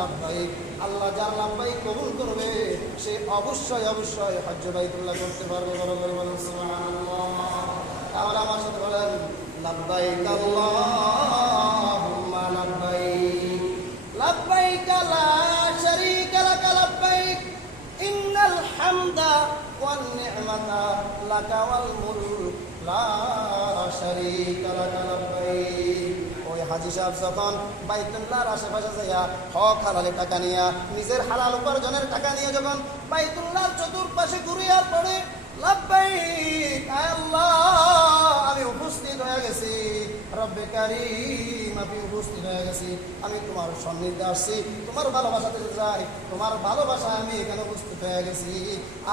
লাব্বাইক, আল্লাহ যার লাব্বাইক কবুল করবে সে অবশ্যই অবশ্যই হজ্জ বাইতুল্লাহ করতে পারবে। বড় করে বলেন সুবহানাল্লাহ। তাহলে আমার সাথে বলেন লাব্বাইক আল্লাহুম্মা লাব্বাইক, লাব্বাইক লা শারীকা লাক লাব্বাইক, ইন্নাল হামদা ওয়ান নি'মাতা লাকা ওয়াল মুলক লা শারীকা লাক লাব্বাইক। ওই হাজী সাহেব যখন বাইতুল্লাহর আশেপাশে যাইয়া হক হালালে টাকা নিয়া, নিজের হালাল উপার্জনের টাকা নিয়ে যখন বাইতুল্লাহর চতুর্পাশে ঘুরিয়ার পড়ে লাব্বাইক আল্লাহ আমি উপস্থিত হয়ে গেছি, রব্বে কারীম আমি উপস্থিত হয়ে গেছি, আমি তোমার সান্নিধ্যে আসছি, তোমার ভালোবাসাতে যাই, তোমার ভালোবাসায় আমি এখানে উপস্থিত হয়ে গেছি।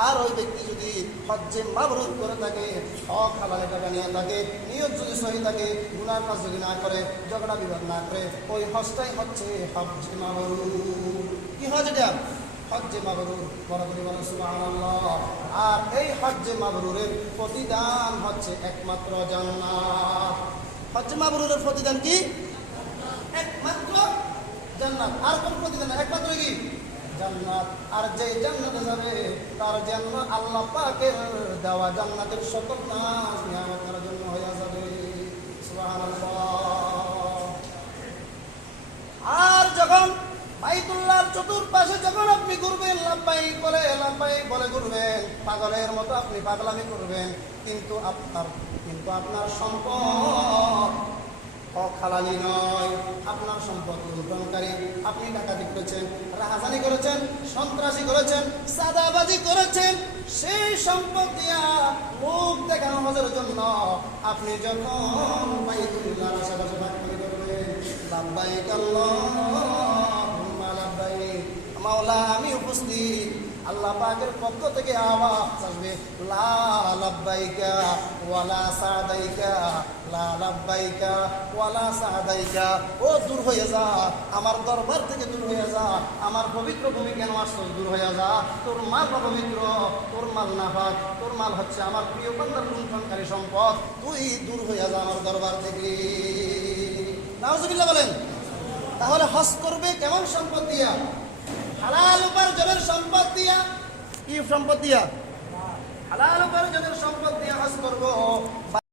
আর ওই ব্যক্তি যদি হজ্জে মাবরুর করে থাকে, হক হালালে টাকা নিয়ে থাকে, নিয়ত যদি সহি থাকে, গুনার কাজ যদি না করে, ঝগড়া বিবাদ না করে, ওই হজটাই হচ্ছে হজ্জে মাবরুর। কি হজ এটা? হজ্জে মাবরুর। বড় করে বলেন সুবহানাল্লাহ। আর এই হজ্জে মাবরুরের প্রতিদান হচ্ছে একমাত্র জান্নাত। হজ্জে মাবরুরের প্রতিদান কি? একমাত্র জান্নাত। আর কোন প্রতিদান? একমাত্র কি? জান্নাত। আর যে জান্নাতে যাবে তার জন্য আল্লাহ পাকের দেওয়া জান্নাতের সকল নাজ নিয়ামত তার জন্য হয়ে যাবে। সুবহানাল্লাহ। আর যখন বাইতুল্লাহর চতুর্পাশে যখন আপনি ঘুরবেন, লাব্বাইক বলে ঘুরবেন, পাগলের মতো আপনি পাগলামি করবেন, কিন্তু আপনার সম্পদ হক হালালি নয়, আপনার সম্পদ লুণ্ঠনকারী, আপনি ডাকাতি করেছেন, রাহাজানি করেছেন, সন্ত্রাসী করেছেন, চাঁদাবাজি করেছেন, সেই সম্পদ দিয়া মুখ দেখানো হজের জন্য আপনি যখন বাইতুল্লাহর আশেপাশে ভাগবানি করবেন, লাব্বাইক আল্লাহুম্মা লাব্বাইক, মাওলা আমি উপস্থিত, আল্লাহ পাকের পক্ষ থেকে আওয়াজ আসবে লা লাব্বাইকা ওয়ালা সাদাইকা, লা লাব্বাইকা ওয়ালা সাদাইকা। ও দূর হয়ে যা, আমার দরবার থেকে দূর হয়ে যা, আমার পবিত্র ভূমি কেন আসছ, দূর হয়ে যা, তোর মাল পবিত্র, তোর মাল নাপাক, তোর মাল হচ্ছে আমার প্রিয় বান্দার লুণ্ঠনকারী সম্পদ, তুই দূর হয়ে যা আমার দরবার থেকে। নাউজুবিল্লাহ বলেন। তাহলে হজ করবে কেমন সম্পদ দিয়া? হালাল উপার্জনের সম্পদ দিয়া। কি সম্পদ দিয়া? হালাল উপার্জনের সম্পদ দিয়া হজ করবো।